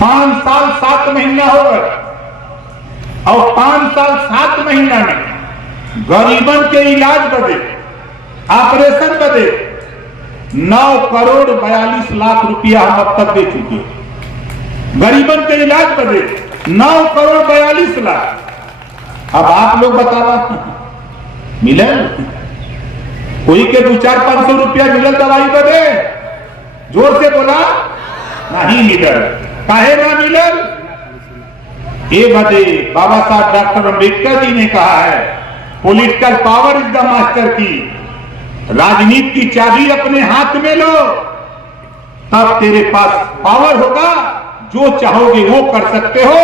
5 साल 7 महीना हो गए और 5 साल 7 महीना में गरीबन के इलाज बदे, ऑपरेशन बदे 9 करोड़ 42 लाख रुपया हम अब तक दे चुके। गरीबन के इलाज बदे 9 करोड़ 42 लाख। अब आप लोग बतावा मिलल कोई के 200-500 रुपया मिलल दवाई बदे? जोर से बोला नहीं मिलल। काहे ना मिलल? ये बदे बाबा साहब डॉक्टर अम्बेडकर जी ने कहा है, political power is the master की। राजनीति की चाबी अपने हाथ में लो, तब तेरे पास पावर होगा, जो चाहोगे वो कर सकते हो।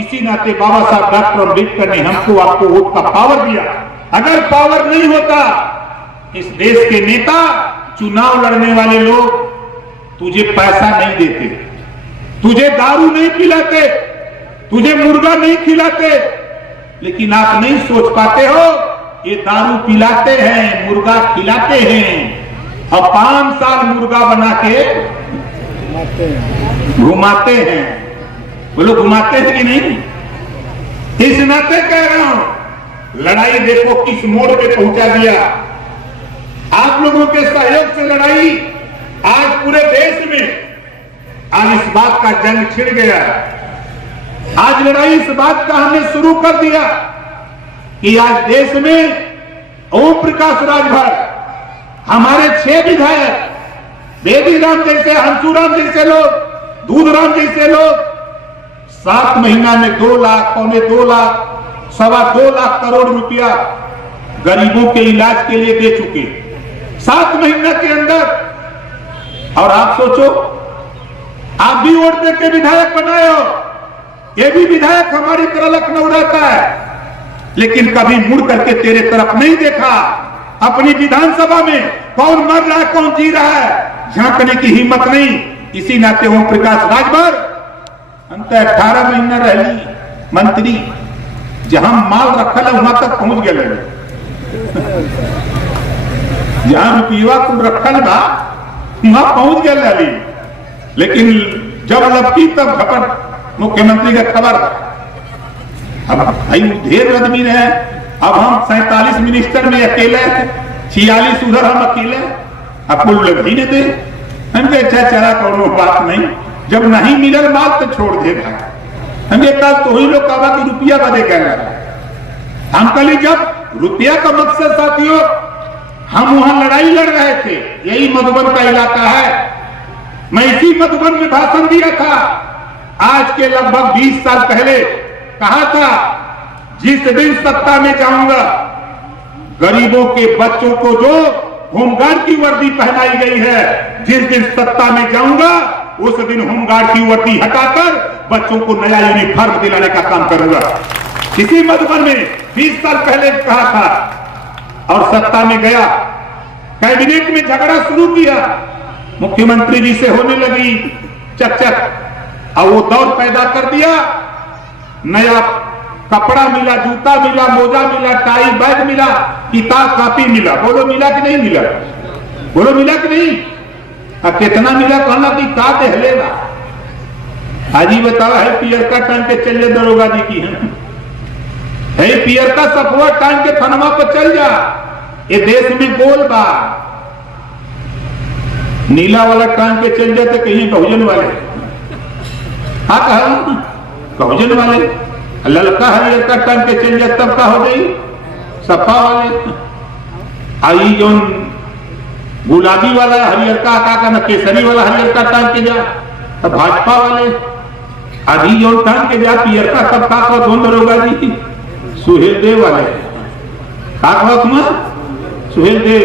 इसी नाते बाबा साहब डॉक्टर अम्बेडकर ने हमको आपको वोट का पावर दिया। अगर पावर नहीं होता, इस देश के नेता, चुनाव लड़ने वाले लोग तुझे पैसा नहीं देते, तुझे दारू नहीं पिलाते, तुझे मुर्गा नहीं खिलाते। लेकिन आप नहीं सोच पाते हो, ये दारू पिलाते हैं, मुर्गा खिलाते हैं और 5 साल मुर्गा बना के घुमाते हैं। बोलो घुमाते हैं कि नहीं? इस नाते कह रहा हूं, लड़ाई देखो किस मोड़ पे पहुंचा दिया। आप लोगों के सहयोग से लड़ाई आज पूरे देश में, आज इस बात का जंग छिड़ गया। आज लड़ाई इस बात का हमने शुरू कर दिया कि आज देश में ओम प्रकाश राजभर, हमारे 6 विधायक, बेबी राम जैसे, हंसूराम जैसे लोग, दूधराम जैसे लोग 7 महीना में 2 लाख, 2.25 लाख, 2.25 लाख करोड़ रुपया गरीबों के इलाज के लिए दे चुके 7 महीना के अंदर। और आप सोचो, आप भी वोट दे के विधायक बनाए हो, ये भी विधायक हमारी तरह लखनऊ रहता है, लेकिन कभी मुड़ करके तेरे तरफ नहीं देखा। अपनी विधानसभा में कौन मर रहा है, कौन जी रहा है, झांकने की हिम्मत नहीं। इसी नाते ओम प्रकाश राजभर हम तो 18 महीना रही मंत्री, जहां माल रखल है वहां तक पहुंच गए, जहां रुपया कुल रखल बा वहां पहुंच गए। लेकिन जब लपकी तब खबर मुख्यमंत्री का खबर। अब भाई ढेर आदमी रहे, अब हम 47 मिनिस्टर में अकेले, 46 उधर हम अकेले, अब कुल लोग ही नहीं दे। हमके अच्छा चला करो बात नहीं, जब नहीं मिलल माल तो छोड़ देगा। हमके कल तो ही लोग कहा कि रुपया बदे कहना। हम कल जब रुपया का मकसद साथियों, हम वहां लड़ाई लड़ रहे थे, यही मधुबन का इलाका है। मैं इसी मधुबन में भाषण दिया था आज के लगभग 20 साल पहले। कहा था जिस दिन सत्ता में जाऊंगा, गरीबों के बच्चों को जो होमगार्ड की वर्दी पहनाई गई है, जिस दिन सत्ता में जाऊंगा उस दिन होमगार्ड की वर्दी हटाकर बच्चों को नया यूनिफॉर्म दिलाने का काम करूंगा। इसी मधुबन में 20 साल पहले कहा था और सत्ता में गया, कैबिनेट में झगड़ा शुरू किया, मुख्यमंत्री जी से होने लगी चकचक और वो दौर पैदा कर दिया। नया कपड़ा मिला, जूता मिला, मोजा मिला, टाई बैग मिला, किताब कापी मिला। बोलो मिला कि नहीं मिला? बोलो मिला कि नहीं? कितना मिला? कहना कि का दहलेगा। हाजी बताओ, है पियर का टांग के चल जा दरोगा जी की, है पियर का सफुआ टांग के थनवा पर चल जा। ये देश में बोल बा, नीला वाला टांग के चल जाते कहीं बहुजन वाले, हाँ कहा बहुजन वाले, ललका हरियर का टांग के चल जाए तब का हो गई सफा वाले। आई जो गुलाबी वाला हरियर का न केसरी वाला हरियर का टांग के जा, तब भाजपा वाले आधी जो टांग के जा पियर का सब का धोन दरोगा जी सुहेल देव वाले का कहो तुम सुहेल देव,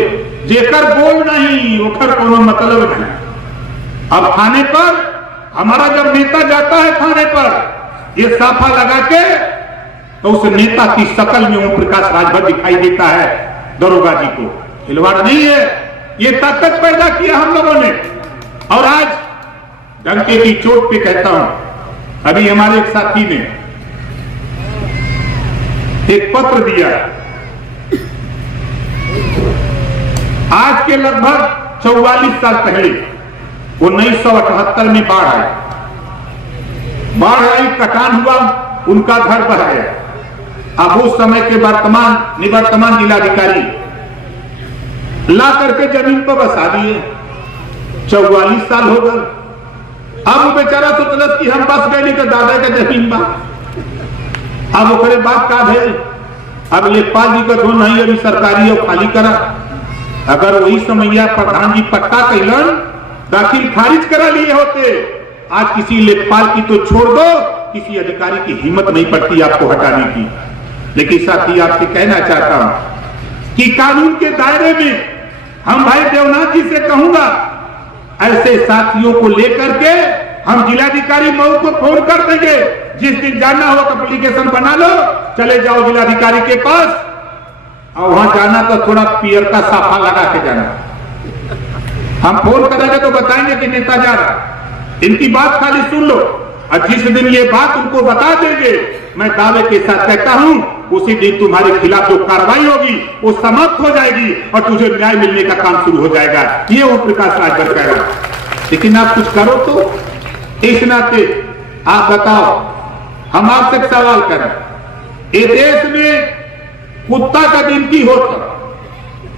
जेकर बोल नहीं ओकर कोनो मतलब नहीं। अब थाने पर हमारा जब नेता जाता है थाने पर ये साफा लगा के, तो उस नेता की शकल में ओम प्रकाश राजभर दिखाई देता है दरोगा जी को। खिलवाड़ नहीं है, ये ताकत पैदा किया हम लोगों ने। और आज डंके की चोट पे कहता हूं, अभी हमारे एक साथी ने एक पत्र दिया, आज के लगभग 44 साल पहले 1978 में बाढ़ आई। बाढ़ आई, कटान हुआ, उनका घर बह गया। अब उस समय के निवर्तमान जिलाधिकारी ला करके जमीन पर बसा दिए। 44 साल हो गए। अब वो बेचारा सोचलस कि हम बस गए तो दादा का जमीन बा। अब ओकरे बात का भेल, अब लेखपाल जी का धो नहीं अभी सरकारी और खाली करा। अगर वही समैया प्रधान जी पट्टा कैलन, दाखिल खारिज करा लिए होते। आज किसी लेखपाल की तो छोड़ दो, किसी अधिकारी की हिम्मत नहीं पड़ती आपको हटाने की। लेकिन साथी आपसे कहना चाहता हूं कि कानून के दायरे में हम भाई देवनाथ जी से कहूंगा, ऐसे साथियों को लेकर के हम जिलाधिकारी मऊ को फोन कर देंगे। जिस दिन जाना हो तो एप्लीकेशन बना लो, चले जाओ जिलाधिकारी के पास और वहां जाना तो थोड़ा पियर का साफा लगा के जाना। हम फोन करेंगे तो बताएंगे कि नेता जा रहा, इनकी बात खाली सुन लो। और जिस दिन ये बात उनको बता देंगे, मैं दावे के साथ कहता हूं उसी दिन तुम्हारे खिलाफ जो कार्रवाई होगी वो समाप्त हो जाएगी और तुझे न्याय मिलने का काम शुरू हो जाएगा। ये ओम प्रकाश राजभर कह रहा। लेकिन आप कुछ करो तो। इस नाते आप बताओ, हम आपसे एक सवाल करें, इस देश में कुत्ता का गिनती होता,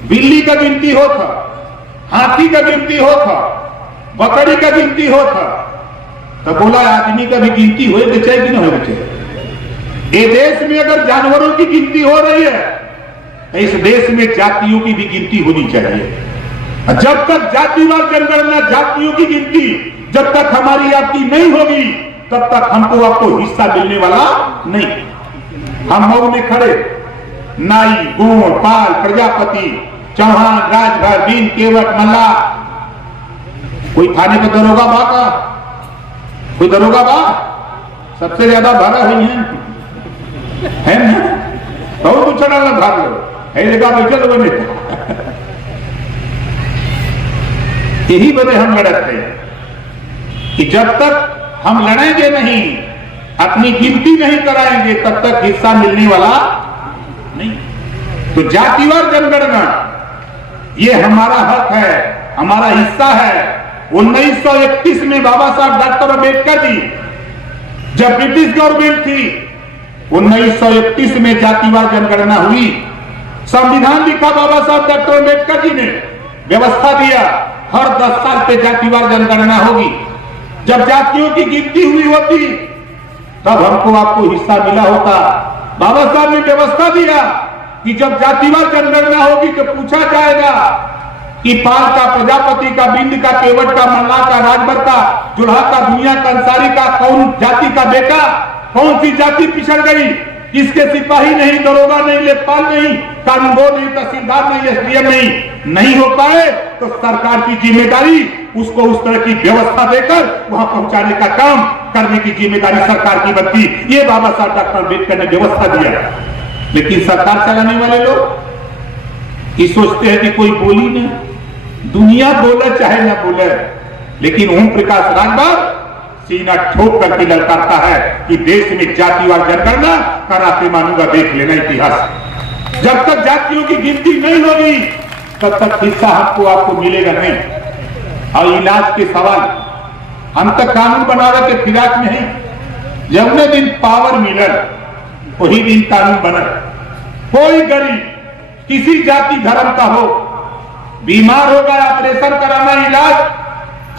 बिल्ली का गिनती होता, हाथी का गिनती होता, बकरी का गिनती होता, तो बोला आदमी का भी गिनती होए के चाहिए कि ना होना चाहिए। ये देश में अगर जानवरों की गिनती हो रही है, तो इस देश में जातियों की भी गिनती होनी चाहिए। जब तक जातिवार जनगणना, जातियों की गिनती जब तक हमारी आपकी नहीं होगी, तब तक हमको आपको हिस्सा मिलने वाला नहीं। हम मऊ में खड़े, नाई, गोंड, पाल, प्रजापति, चौहान, राजभर, बीन, केवट, मल्ला, कोई थाने का दरोगा बा का? कोई दरोगा बा? सबसे ज्यादा भरा है ना? बहुत उछड़ा ना भाग लो, है जगह बैठे लोगों ने। यही वजह हम लड़ते हैं कि जब तक हम लड़ेंगे नहीं, अपनी गिनती नहीं कराएंगे, तब तक हिस्सा मिलने वाला नहीं। तो जातिवार जनगणना ये हमारा हक है, हमारा हिस्सा है। 1931 में बाबा साहब डॉक्टर अम्बेडकर जी, जब ब्रिटिश गवर्नमेंट थी, 1931 में जातिवार जनगणना हुई। संविधान लिखा बाबा साहब डॉक्टर अम्बेडकर जी ने, व्यवस्था दिया हर 10 साल पे जातिवार जनगणना होगी। जब जातियों की गिनती हुई होती, तब हमको आपको हिस्सा मिला होता। बाबा साहब ने व्यवस्था दिया कि जब जातिवार जनगणना होगी तो पूछा जाएगा कि पाल का, प्रजापति का, बिंद का, केवट का, मल्ला का, राजभर का, जुल्हा का, दुनिया का, अंसारी का, कौन जाति का बेटा, कौन सी जाति पिछड़ गई, किसके सिपाही नहीं, दरोगा नहीं, लेखपाल नहीं, कानूनगो नहीं, तहसीलदार नहीं, एसडीएम नहीं हो पाए, तो सरकार की जिम्मेदारी उसको उस तरह की व्यवस्था देकर वहां पहुंचाने का काम करने की जिम्मेदारी सरकार की बनती। ये बाबा साहब डॉक्टर अम्बेडकर ने व्यवस्था दिया। लेकिन सरकार चलाने वाले लोग ये सोचते हैं कि कोई बोली नहीं, दुनिया बोले चाहे ना बोले, लेकिन ओम प्रकाश राजभर सीना ठोक करके ललकारता है कि देश में जातिवार जनगणना कराते मानूंगा, देख लेना इतिहास। जब तक जातियों की गिनती नहीं होगी, तब तक हिस्सा हमको आपको मिलेगा नहीं। और इलाज के सवाल, हम तक कानून बनावे के फिराक में हैं। जब दिन पावर मिलल, वही दिन कानून बनल। कोई गरीब, किसी जाति धर्म का हो, बीमार हो गया, ऑपरेशन कराना, इलाज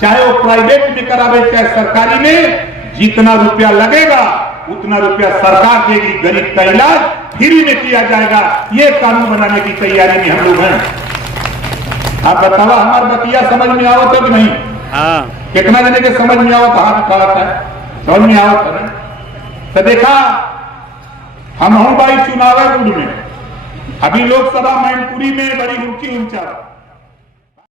चाहे वो प्राइवेट में करावे चाहे सरकारी में, जितना रुपया लगेगा उतना रुपया सरकार देगी। गरीब का इलाज फ्री में किया जाएगा। ये कानून बनाने की तैयारी में हम लोग हैं। आप बतावा, हमारा बतिया समझ में आवत है कि नहीं? हाँ। कितना जने के समझ में आवत? हाथ उठाता है, समझ में आवत है। तो देखा, हम हूं भाई चुनाव गुड़ में, अभी लोकसभा मैनपुरी में बड़ी ऊंची ऊंचा